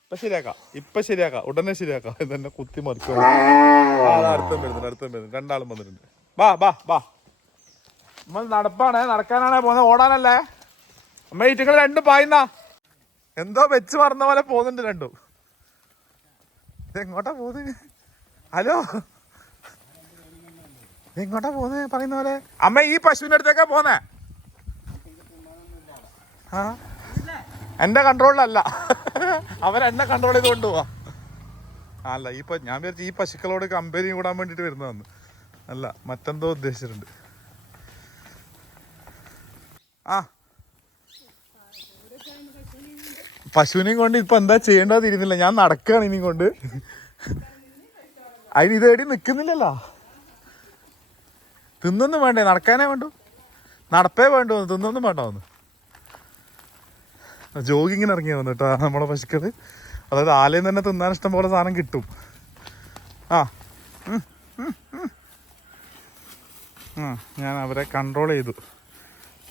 ഇപ്പൊ ശരിയാക്കാം ഇപ്പൊ ശരിയാക്കാം ഉടനെ ശരിയാക്കാം. ഇതെന്നെ കുത്തി മറിക്കും അടുത്തും വരുന്നുണ്ട് അടുത്തും വരുന്നുണ്ട്. രണ്ടാളും വന്നിട്ടുണ്ട്. ബാ ബാ ബാ നമ്മൾ നടപ്പാണ് നടക്കാനാണ് പോകുന്നത്. ഓടാനല്ലേ? അമ്മ ഈറ്റുകൾ രണ്ടും പായുന്ന. എന്തോ വെച്ച് മറന്ന പോലെ പോകുന്നുണ്ട് രണ്ടും. എങ്ങോട്ടാ പോകുന്നത്? ഹലോ? എങ്ങോട്ടാ പോകുന്നത്? പറയുന്ന പോലെ. അമ്മ ഈ പശുവിന്റെ അടുത്തേക്കാ പോന്നെ എന്റെ കൺട്രോളിലല്ല. അവരെന്നെ കൺട്രോൾ ചെയ്ത് കൊണ്ടുപോവാ. അല്ല ഈ ഞാൻ വിചാരിച്ചു ഈ പശുക്കളോട് കമ്പനി കൂടാൻ വേണ്ടിട്ട് വരുന്നതെന്ന്. അല്ല മറ്റെന്തോ ഉദ്ദേശിച്ചിട്ടുണ്ട്. ആ പശുവിനെയും കൊണ്ട് ഇപ്പൊ എന്താ ഇരുന്നില്ല ഞാൻ നടക്കുകയാണ് ഇനിയും കൊണ്ട്. അതിന് ഇതേടി നിക്കുന്നില്ലല്ലോ. തിന്നൊന്നും വേണ്ടേ? നടക്കാനേ വേണ്ടു? നടപ്പേ വേണ്ടു തിന്നൊന്നും. വേണ്ട വന്നു ജോഗിങ്ങിന് ഇറങ്ങിയ വന്നു കേട്ടോ നമ്മളെ പശുക്കൾ. അതായത് ആലയം തന്നെ തിന്നാൻ ഇഷ്ടം പോലെ സാധനം കിട്ടും. ആ. ഞാൻ അവരെ കൺട്രോൾ ചെയ്തു.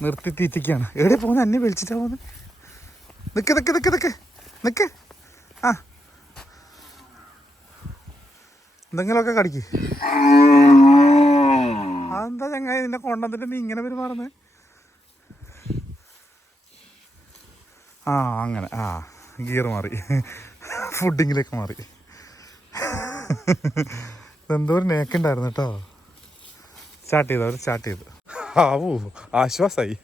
നിർത്തി തീറ്റിക്കാണ്. എവിടെ പോകുന്നത് എന്നെ വിളിച്ചിട്ടാ പോകുന്നത് നിക്ക് നിക്ക് നിക്ക് നിക്ക്. നിക്ക്. ആ. എന്തെങ്കിലുമൊക്കെ കടിക്ക്. അതെന്താ ചങ്ങായി നിന്നെ കൊണ്ടുവന്നിട്ട് നീ ഇങ്ങനെ പെരുമാറുന്നത് ആ അങ്ങനെ. ആ ഗിയർ മാറി. ഫുഡിങ്ങിലേക്ക് മാറി. എന്തോ ഒരു നേക്കുണ്ടായിരുന്നു കേട്ടോ. സ്റ്റാർട്ട് ചെയ്തു അവർ സ്റ്റാർട്ട് ചെയ്തു. ആവൂ ആശ്വാസമായി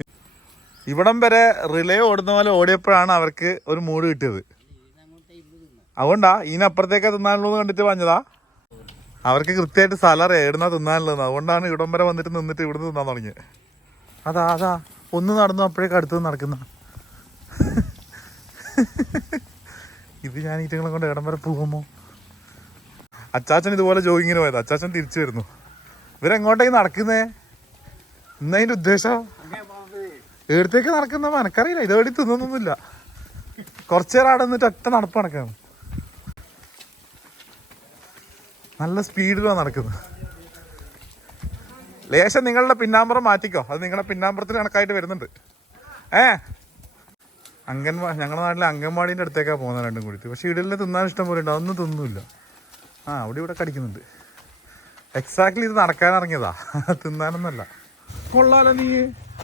ഇവിടം വരെ റിലേ ഓടുന്ന പോലെ ഓടിയപ്പോഴാണ് അവർക്ക് ഒരു മൂഡ് കിട്ടിയത്. അതുകൊണ്ടാ ഇതിനപ്പുറത്തേക്ക് തിന്നാനുള്ളൂ കണ്ടിട്ട് പറഞ്ഞതാ. അവർക്ക് കൃത്യമായിട്ട് സ്ഥലം എവിടുന്നാ തിന്നാനുള്ളത് അതുകൊണ്ടാണ് ഇവിടം വരെ വന്നിട്ട് നിന്നിട്ട് ഇവിടുന്ന് തിന്നാൻ തുടങ്ങിയത് അതാ അതാ. ഒന്ന് നടന്നു അപ്പോഴേക്കും അടുത്തത് നടക്കുന്ന ഇത് ഞാൻ ഈറ്റങ്ങളെ കൊണ്ട് ഇടം വരെ പോകുമോ? അച്ചാച്ചൻ ഇതുപോലെ ജോഗിങ്ങിന് പോയത്. അച്ചാച്ചൻ തിരിച്ചു വരുന്നു. ഇവരെങ്ങോട്ടേക്ക് നടക്കുന്നേ? എന്നതിന്റെ ഉദ്ദേശം? എടുത്തേക്ക് നടക്കുന്ന എനക്കറിയില്ല ഇതേടി തിന്നൊന്നുമില്ല കുറച്ചു നേരം അവിടെ നിന്നിട്ട് ഒറ്റ നടപ്പ് നടക്കാണ്. നല്ല സ്പീഡിലാണ് നടക്കുന്നത്. ലേശം നിങ്ങളുടെ പിന്നാമ്പുറം മാറ്റിക്കോ. അത് നിങ്ങളുടെ പിന്നാമ്പുറത്തിന് കണക്കായിട്ട് വരുന്നുണ്ട്. ഏ? അംഗൻവാ ഞങ്ങളുടെ നാട്ടിലെ അംഗൻവാടീന്റെ അടുത്തേക്കാണ് പോകുന്നത് രണ്ടും കൂടി പക്ഷേ ഇടലിൽ തിന്നാൻ ഇഷ്ടം പോലെ ഉണ്ട്. അതൊന്നും തിന്നില്ല. ആ അവിടെ ഇവിടെ കടിക്കുന്നുണ്ട്. എക്സാക്ട്ലി ഇത് നടക്കാൻ ഇറങ്ങിയതാ. കൊള്ളാലോ നീ.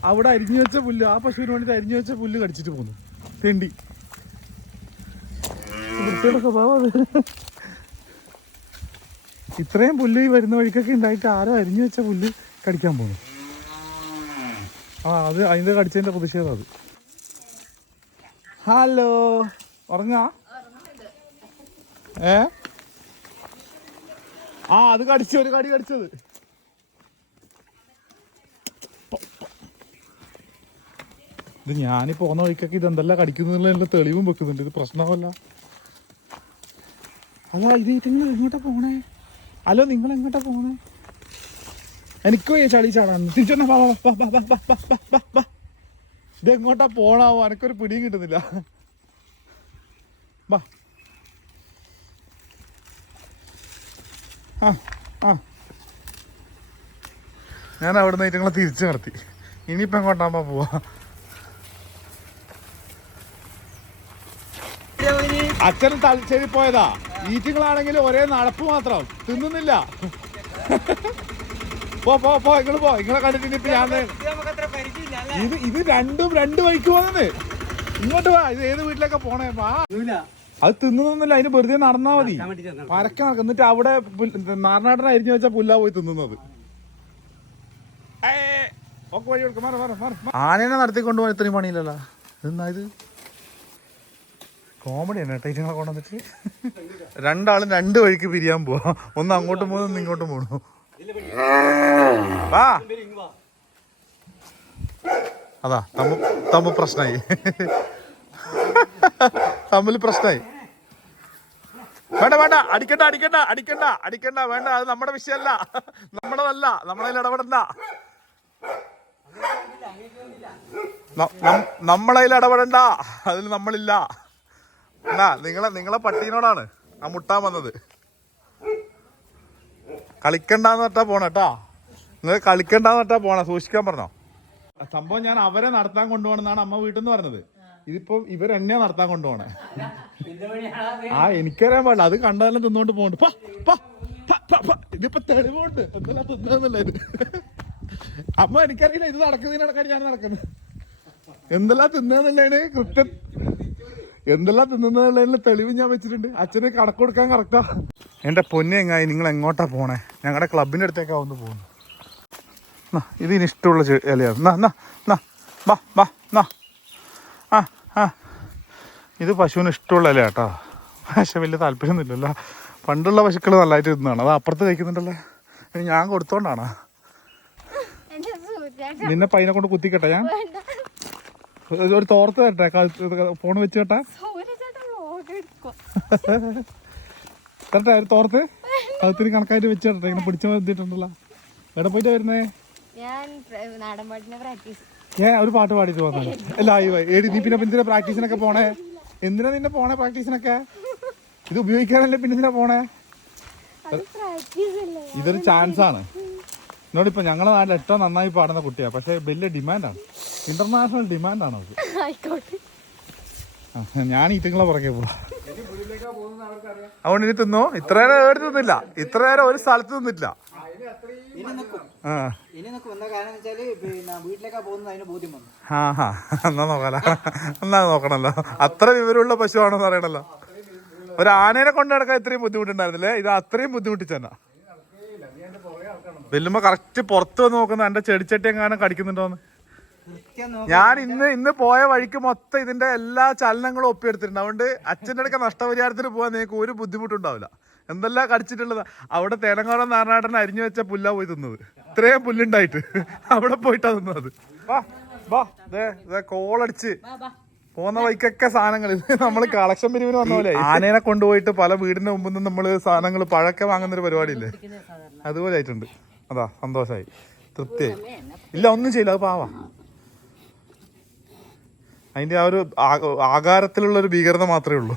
അവിടെ അരിഞ്ഞു വെച്ച പുല്ല് ആ പശുവിന് വേണ്ടിട്ട് അരിഞ്ഞു വെച്ച പുല്ല് കടിച്ചിട്ട് പോന്നു. തെണ്ടി. ഇത്രയും പുല്ല് ഈ വരുന്ന വഴിക്കൊക്കെ ഉണ്ടായിട്ട് ആരോ അരിഞ്ഞു വെച്ച പുല്ല് കടിക്കാൻ പോന്നു. ആ അത് അതിന്റെ കടിച്ചതിന്റെ പ്രതിഷേധം അത്. ഹലോ ഉറങ്ങാ? ഏ? ആ അത് കടിച്ചു ഒരു കടി കടിച്ചത്. ഇത് ഞാനീ പോകുന്ന വഴിക്കൊക്കെ ഇതെന്തല്ല കടിക്കുന്നതിനുള്ള തെളിവും വെക്കുന്നുണ്ട്. ഇത് പ്രശ്നമല്ല. അല്ല ഇത് നിങ്ങൾ എങ്ങോട്ടാ പോണേ? അല്ലോ നിങ്ങൾ എങ്ങോട്ടാ പോണേ? എനിക്കോ ഈ ചളി ചാടാന്ന് തിരിച്ചൊന്നാ ഇത് എങ്ങോട്ടാ പോണാവോ എനിക്കൊരു പിടിയും കിട്ടുന്നില്ല. ബാ ആ ആ. ഞാൻ അവിടെ നിന്ന് ഇറ്റങ്ങളെ തിരിച്ചു നിർത്തി ഇനിയിപ്പോ എങ്ങോട്ടാകുമ്പോൾ പോവാ? അച്ഛൻ തലശ്ശേരി പോയതാ. ഈറ്റിങ്ങളാണെങ്കിൽ ഒരേ നടപ്പ് മാത്രം. തിന്നുന്നില്ല. പോ പോ പോ ഇങ്ങൾ പോ. ഇങ്ങളെ കണ്ടിട്ട് ഇനിയിപ്പോ ഞാൻ ഇത് ഇത് രണ്ടും രണ്ട് വഴിക്ക് പോകുന്നത് ഇങ്ങോട്ട് വാ. ഇത് ഏത് വീട്ടിലൊക്കെ പോണേ? വാ. അത് തിന്നുന്നില്ല അതിന് വെറുതെ നടന്നാ മതി. പരക്കെ നടക്കും. എന്നിട്ട് അവിടെ നാർനാടൻ അരിഞ്ഞു വെച്ച പുല്ലാ പോയി തിന്നുന്നത്. ആനേനെ നടത്തിക്കൊണ്ട് പോകാൻ ഇത്രയും പണിയില്ലല്ലോ. എന്നാ ഇത്? കോമഡി ആണ് കേട്ടോ ഇതിങ്ങളെ കൊണ്ടുവന്നിട്ട് രണ്ടാളും രണ്ട് വഴിക്ക് പിരിയാൻ പോവാ. ഒന്ന് അങ്ങോട്ടും പോകുന്നു ഒന്ന് ഇങ്ങോട്ടും പോണു വാ. അതാ തമ്മു തമ്മു പ്രശ്നമായി തമ്മിൽ പ്രശ്നമായി വേണ്ട വേണ്ട അടിക്കണ്ട അടിക്കണ്ട അടിക്കണ്ട അടിക്കണ്ട വേണ്ട അത് നമ്മുടെ വിഷയമല്ല. നമ്മുടെതല്ല നമ്മളതിൽ ഇടപെടണ്ട. നമ്മളതിൽ ഇടപെടണ്ട. അതിൽ നമ്മളില്ല. എന്നാ നിങ്ങളെ നിങ്ങളെ പട്ടീനോടാണ് ആ മുട്ടാൻ വന്നത്. കളിക്കണ്ടെന്ന് പോണ കേട്ടാ നിങ്ങൾ കളിക്കണ്ടെന്ന് നട്ടാ പോണ സൂക്ഷിക്കാൻ പറഞ്ഞോ. സംഭവം ഞാൻ അവരെ നടത്താൻ കൊണ്ടുപോകണമെന്നാണ് അമ്മ വീട്ടിൽ നിന്ന് പറഞ്ഞത്. ഇതിപ്പോ ഇവരെന്നെ നടത്താൻ കൊണ്ടുപോണേ ആ എനിക്കറിയാൻ പാടില്ല. അത് കണ്ടാലും തിന്നോണ്ട് പോകണ്ട്. ഇതിപ്പോ തെളിവുണ്ട്. എന്തെല്ലാം തിന്നുന്നില്ല അമ്മ എനിക്കറിയില്ല ഇത് നടക്കുന്നതിനടക്കാൻ ഞാൻ നടക്കുന്നത്. എന്തെല്ലാം തിന്നുന്നില്ലേന് കൃത്യം എന്തെല്ലാം തിന്നുന്നതിനുള്ള തെളിവ് ഞാൻ വെച്ചിട്ടുണ്ട്. അച്ഛനെ കണക്ക് കൊടുക്കാൻ കറക്റ്റാ. എന്റെ പൊന്നെ എങ്ങായി നിങ്ങൾ എങ്ങോട്ടാ പോണേ? ഞങ്ങളുടെ ക്ലബിന്റെ അടുത്തേക്കാ ഒന്ന് പോകുന്നു ഇത് ഇതിന് ഇഷ്ടമുള്ള ഇലയാണ് നാ നാ നാ. വാ വാ നാ. ആ ആ. ഇത് പശുവിന് ഇഷ്ടമുള്ള ഇല കേട്ടോ പക്ഷെ വലിയ താല്പര്യമൊന്നുമില്ലല്ലോ. പണ്ടുള്ള പശുക്കൾ നല്ലതായിട്ട് ഇരുന്നതാണ് അത് അപ്പുറത്ത് കഴിക്കുന്നുണ്ടല്ലോ? ഞാൻ കൊടുത്തോണ്ടാണ്. നിന്നെ പൈനെ കൊണ്ട് കുത്തിക്കട്ടെ ഞാൻ? ഒരു- തോർത്ത് തരട്ടെ ഫോൺ വെച്ച് കേട്ടാ. തരട്ടെ ഒരു തോർത്ത്. കഴുത്തിന് കണക്കായിട്ട് വെച്ച് തരട്ടെ ഇങ്ങനെ പിടിച്ചു വന്നിട്ടുണ്ടല്ലോ എവിടെ പോയിട്ട് വരുന്നേ? ഞാൻ ഒരു പാട്ട് പാടിയിട്ട് പോകുന്നത് ലൈവ് ഏടി നീ പിന്നെ എന്തിനാ പ്രാക്ടീസിനൊക്കെ പോണേ? എന്തിനാ നിന്നെ പോണേ പ്രാക്ടീസിനൊക്കെ ഇത് ഉപയോഗിക്കാനല്ലേ പിന്നെ എന്തിനാ പോണേ? ഇതൊരു ചാൻസ് ആണ്. എന്നോടിപ്പോ ഞങ്ങളെ നാട്ടിൽ ഏറ്റവും നന്നായി പാടുന്ന കുട്ടിയാ പക്ഷെ വലിയ ഡിമാൻഡാണ് ഇന്റർനാഷണൽ ഡിമാൻഡാണ് അത് ആയിക്കോട്ടെ. ഞാൻ ഈറ്റുങ്ങളെ പുറകെ പോവാ. അതുകൊണ്ട് ഇനി തിന്നോ? ഇത്ര നേരം എവിടെ തിന്നില്ല. ഇത്ര നേരം ഒരു സ്ഥലത്ത് തിന്നില്ല. ഇനി നിൽക്കും ആ. ഇനി നിൽക്കും എന്താ കാരണം പിന്നെ വീട്ടിലേക്കാ പോകുന്നത് അതിന് ബോധ്യം വന്നു. ആ ഹാ എന്നാ നോക്കാല. എന്നാ നോക്കണല്ലോ. അത്ര വിവരമുള്ള പശുവാണെന്ന് അറിയണല്ലോ. ഒരു ആനേനെ കൊണ്ട് നടക്കാൻ ഇത്രയും ബുദ്ധിമുട്ടുണ്ടായിരുന്നില്ലേ? ഇത് അത്രയും ബുദ്ധിമുട്ടിച്ചെന്നാ വെല്ലുമ്പോ കറക്റ്റ് പുറത്ത് വന്ന് നോക്കുന്ന എന്റെ ചെടിച്ചട്ടി എങ്ങാനും കടിക്കുന്നുണ്ടോന്ന്? ഞാൻ ഇന്ന് ഇന്ന് പോയ വഴിക്ക് മൊത്തം ഇതിന്റെ എല്ലാ ചലനങ്ങളും ഒപ്പിയെടുത്തിട്ടുണ്ട്. അതുകൊണ്ട് അച്ഛന്റെ അടുക്ക നഷ്ടപരിഹാരത്തിന് പോകാൻ നിങ്ങൾക്ക് ഒരു ബുദ്ധിമുട്ടുണ്ടാവില്ല. എന്തെല്ലാം കടിച്ചിട്ടുള്ളത്? അവിടെ തേലങ്കോളം നാരായണൻ അരിഞ്ഞു വെച്ച പുല്ലാ പോയി തിന്നത്. ഇത്രയും പുല്ലുണ്ടായിട്ട്. അവിടെ പോയിട്ടാ തിന്നത്. വാ വാ. ദേ ദേ കോളടിച്ച് പോകുന്ന വൈക്കൊക്കെ സാധനങ്ങൾ നമ്മൾ കളക്ഷൻ പിരിവിന് വന്ന പോലെ. ആനേനെ കൊണ്ടുപോയിട്ട് പല വീടിന്റെ മുമ്പിൽ നിന്ന് നമ്മൾ സാധനങ്ങൾ പഴക്കെ വാങ്ങുന്ന ഒരു പരിപാടിയില്ലേ? അതുപോലെ ആയിട്ടുണ്ട്. അതാ സന്തോഷമായി തൃപ്തിയായി. ഇല്ല ഒന്നും ചെയ്യില്ല. അത് പാവാ. അതിന്റെ ആ ഒരു ആകാരത്തിലുള്ള ഒരു ഭീകരത മാത്രമേ ഉള്ളൂ.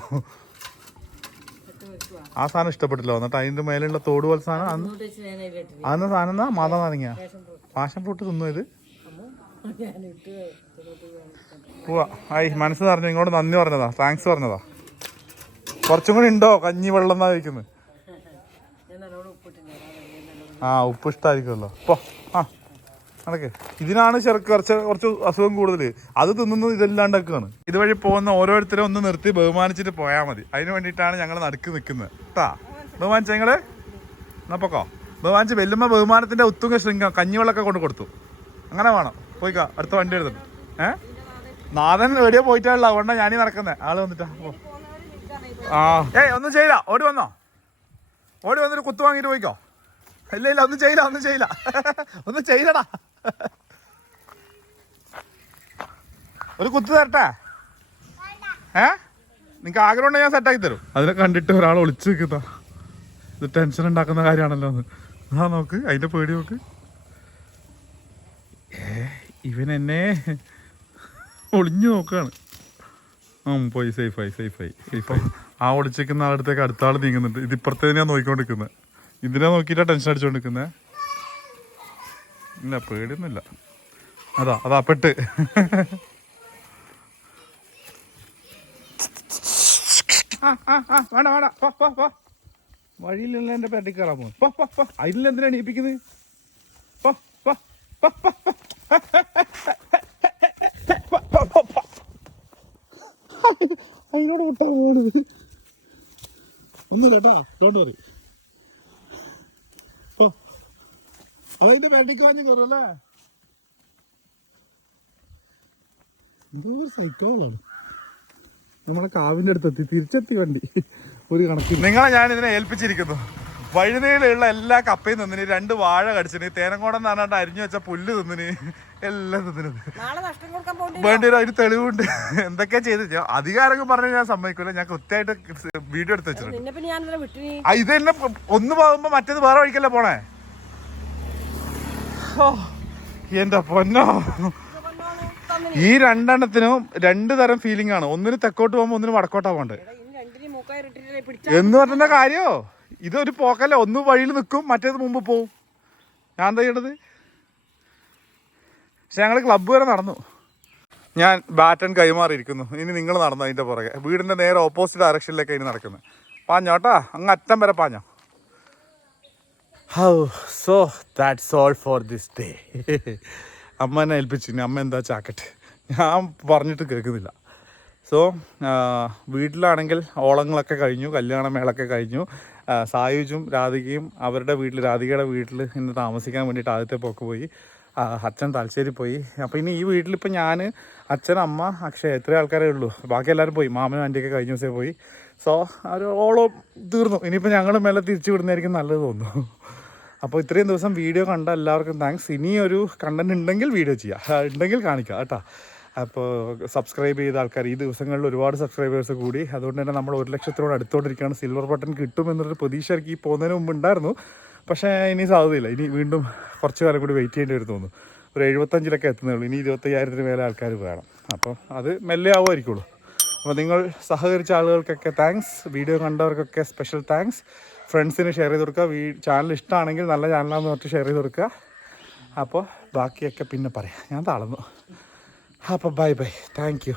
ആ സാധനം ഇഷ്ടപ്പെട്ടില്ല. എന്നിട്ട് അതിന്റെ മേലെയുള്ള തോട് പോലെ സാധനം അന്ന് സാധനം എന്നാ മാതാ നാരങ്ങ പാഷൻ ഫ്രൂട്ട് തിന്നു ഇത്? പോവാ. ആയി മനസ്സ് നിറഞ്ഞു. ഇങ്ങോട്ട് നന്ദി പറഞ്ഞതാ. താങ്ക്സ് പറഞ്ഞതാ. കുറച്ചും കൂടി ഉണ്ടോ? കഞ്ഞി വെള്ളം എന്നാ കഴിക്കുന്നത് ആ ഉപ്പ് ഇഷ്ടമായിരിക്കുമല്ലോ പോ. നടക്ക് ഇതിനാണ് ചെറുക്ക് കുറച്ച് കുറച്ച് അസുഖം കൂടുതൽ അത് തിന്നുന്നത് ഇതെല്ലാണ്ടൊക്കെയാണ് ഇതുവഴി പോകുന്ന ഓരോരുത്തരും ഒന്ന് നിർത്തി ബഹുമാനിച്ചിട്ട് പോയാൽ മതി. അതിന് വേണ്ടിയിട്ടാണ് ഞങ്ങൾ നടുക്ക് നിൽക്കുന്നത്. കേട്ടാ ബഹുമാനിച്ച നിങ്ങൾ എന്നപ്പോക്കോ പൊക്കോ. ബഹുമാനിച്ച് വെല്ലുമ്മ ബഹുമാനത്തിന്റെ ഉത്തുങ്ക ശൃംഗം കഞ്ഞിവെള്ളമൊക്കെ കൊണ്ട് കൊടുത്തു. അങ്ങനെ വേണം. പോയിക്കോ അടുത്ത വണ്ടി എടുത്തു ഏ? നാഥൻ എവിടെയോ പോയിട്ടാണല്ലോ. അതുകൊണ്ടാണ് ഞാനീ നടക്കുന്നത് ആൾ വന്നിട്ടാ. ആ. ഏയ് ഒന്നും ചെയ്യില്ല. ഓടി വന്നോ. ഓടി വന്നിട്ട് കുത്തു വാങ്ങിയിട്ട് പോയിക്കോ. ഇല്ല ഇല്ല ഒന്നും ചെയ്യില്ല ഒന്നും ചെയ്യില്ല. ഒന്നും ചെയ്യില്ലടാ. ഒരു കുത്തു തരട്ടാ? ഏ? നിങ്ങക്ക് ആഗ്രഹം ഉണ്ടെങ്കിൽ ഞാൻ സെറ്റാക്കി തരും. അതിനെ കണ്ടിട്ട് ഒരാൾ ഒളിച്ചു നിൽക്കുന്ന. ഇത് ടെൻഷൻ ഉണ്ടാക്കുന്ന കാര്യമാണല്ലോ എന്ന് ആ നോക്ക് അതിന്റെ പേടി നോക്ക്. ഏ ഇവൻ എന്നെ ഒളിഞ്ഞു നോക്കാണ്. ആ പോയി സേഫായി സേഫായി സേഫായി ആ ഒളിച്ചിരിക്കുന്ന ആളടുത്തേക്ക് അടുത്ത ആൾ നീങ്ങുന്നുണ്ട്. ഇത് നോക്കിക്കൊണ്ടിരിക്കുന്നത് ഇതിനെ നോക്കിയിട്ടാണ് ടെൻഷൻ അടിച്ചോണ്ടിരിക്കുന്നത് ഇല്ല പേടിയൊന്നുമില്ല. അതാ അതാ പെട്ട്. ആ, ആ, ആ, വേണ്ട വേണ്ട. പോ, പോ, പോ. വഴിയിലുള്ള എന്റെ പെട്ടി കയറാൻ പോകും പോ, പോ, പോ. അതിലെന്തിനാണ് എണീപ്പിക്കുന്നത്. അതിനോട് വിട്ടാ പോണത്. ഒന്നും കേട്ടാ ഡോണ്ട് വറി പോ അവന്റെ പെട്ടിക്ക് വാങ്ങി അല്ലേ? എന്തോ ഒരു സൈക്കോളാണ് നമ്മളെ കാവിന്റെ അടുത്തെത്തി തിരിച്ചെത്തി വണ്ടി. ഒരു കണക്ക് നിങ്ങളെ ഞാൻ ഇതിനെ ഏൽപ്പിച്ചിരിക്കുന്നു. വഴുനീളുള്ള എല്ലാ കപ്പയും തിന്നിന്. രണ്ട് വാഴ കടിച്ചിന്. തേനങ്കോടം എന്ന് പറഞ്ഞാൽ അരിഞ്ഞു വെച്ച പുല്ല് തിന്നിന്. എല്ലാം തിന്നിന്. വേണ്ടി ഒരു അതിന് തെളിവുണ്ട്. എന്തൊക്കെയാ ചെയ്ത് അധികാരം പറഞ്ഞു ഞാൻ സമ്മതിക്കൂല. ഞാൻ കൃത്യമായിട്ട് വീഡിയോ എടുത്ത് വെച്ചിട്ടുണ്ട്. ആ, ഇത് തന്നെ ഒന്ന് പോകുമ്പോ മറ്റേത് വേറെ വഴിക്കല്ലേ പോണേ? എന്റെ പൊന്നോ. ഈ രണ്ടെണ്ണത്തിനും രണ്ട് തരം ഫീലിംഗ് ആണ്. ഒന്നിന് തെക്കോട്ട് പോകുമ്പോ ഒന്നിന് വടക്കോട്ടാ പോകണ്ടേ. എന്ന് പറഞ്ഞ കാര്യോ? ഇതൊരു പോക്കല്ല. ഒന്ന് വഴിയിൽ നിൽക്കും മറ്റേത് മുമ്പ് പോവും. ഞാൻ എന്താ ചെയ്യണത്? പക്ഷെ ഞങ്ങൾ ക്ലബ്ബ് വരെ നടന്നു. ഞാൻ ബാറ്റൺ കൈമാറിയിരിക്കുന്നു. ഇനി നിങ്ങൾ നടന്നു അതിന്റെ പുറകെ? വീടിന്റെ നേരെ ഓപ്പോസിറ്റ് ഡയറക്ഷനിലേക്ക് ഇനി നടക്കുന്നത് പാഞ്ഞോട്ടാ അങ്ങ് അറ്റം വരെ പാഞ്ഞോ? How so that's all for this day അമ്മനെ ഏൽപ്പിച്ചു. ഇനി അമ്മ എന്താ ചാക്കട്ടെ? ഞാൻ പറഞ്ഞിട്ട് കേൾക്കുന്നില്ല. സോ വീട്ടിലാണെങ്കിൽ ഓളങ്ങളൊക്കെ കഴിഞ്ഞു കല്യാണമേളൊക്കെ കഴിഞ്ഞു. ആ, സായുജും രാധികയും അവരുടെ വീട്ടിൽ രാധികയുടെ വീട്ടിൽ ഇന്ന് താമസിക്കാൻ വേണ്ടിയിട്ട് ആദ്യത്തെ പോക്ക് പോയി. അച്ഛൻ തലശ്ശേരി പോയി. അപ്പോൾ ഇനി ഈ വീട്ടിലിപ്പോൾ ഞാൻ അച്ഛൻ അമ്മ അക്ഷയ എത്ര ആൾക്കാരേ ഉള്ളൂ. ബാക്കി എല്ലാവരും പോയി. മാമനും ആന്റിയൊക്കെ കഴിഞ്ഞ ദിവസമേ പോയി. സോ ഒരു ഓളം തീർന്നു. ഇനിയിപ്പോൾ ഞങ്ങൾ മേലെ തിരിച്ചു വിടുന്നതായിരിക്കും നല്ലത് തോന്നുന്നു. അപ്പോൾ ഇത്രയും ദിവസം വീഡിയോ കണ്ട എല്ലാവർക്കും താങ്ക്സ് ഇനി ഒരു കണ്ടന്റ് ഉണ്ടെങ്കിൽ വീഡിയോ ചെയ്യാം. ഉണ്ടെങ്കിൽ കാണിക്കാം കേട്ടോ. അപ്പോൾ സബ്സ്ക്രൈബ് ചെയ്ത ആൾക്കാർ ഈ ദിവസങ്ങളിൽ ഒരുപാട് സബ്സ്ക്രൈബേഴ്സ് കൂടി. അതുകൊണ്ട് തന്നെ നമ്മൾ ഒരു ലക്ഷത്തിനോട് അടുത്തോണ്ടിരിക്കുകയാണ്. സിൽവർ ബട്ടൺ കിട്ടും എന്നൊരു പ്രതീക്ഷ എനിക്ക് ഈ പോകുന്നതിന് മുമ്പ് ഉണ്ടായിരുന്നു. പക്ഷേ ഇനി സാധ്യതയില്ല. ഇനി വീണ്ടും കുറച്ച് കാലം കൂടി വെയിറ്റ് ചെയ്യേണ്ടി വരും തോന്നുന്നു. ഒരു എഴുപത്തഞ്ചിലൊക്കെ എത്തുന്നേ ഉള്ളൂ. ഇനി ഇരുപത്തയ്യായിരത്തിന് മേലെ ആൾക്കാർ വേണം. അപ്പോൾ അത് മെല്ലെ ആവുമായിരിക്കുള്ളൂ. അപ്പോൾ നിങ്ങൾ സഹകരിച്ച ആളുകൾക്കൊക്കെ താങ്ക്സ് വീഡിയോ കണ്ടവർക്കൊക്കെ സ്പെഷ്യൽ താങ്ക്സ് ഫ്രണ്ട്സിന് ഷെയർ ചെയ്ത് കൊടുക്കുക. വീ ചാനൽ ഇഷ്ടമാണെങ്കിൽ നല്ല ചാനലാണെന്ന് പറഞ്ഞിട്ട് ഷെയർ ചെയ്ത് കൊടുക്കുക. അപ്പോൾ ബാക്കിയൊക്കെ പിന്നെ പറയാം. ഞാൻ താളന്നു അപ്പോൾ ബൈ ബൈ താങ്ക്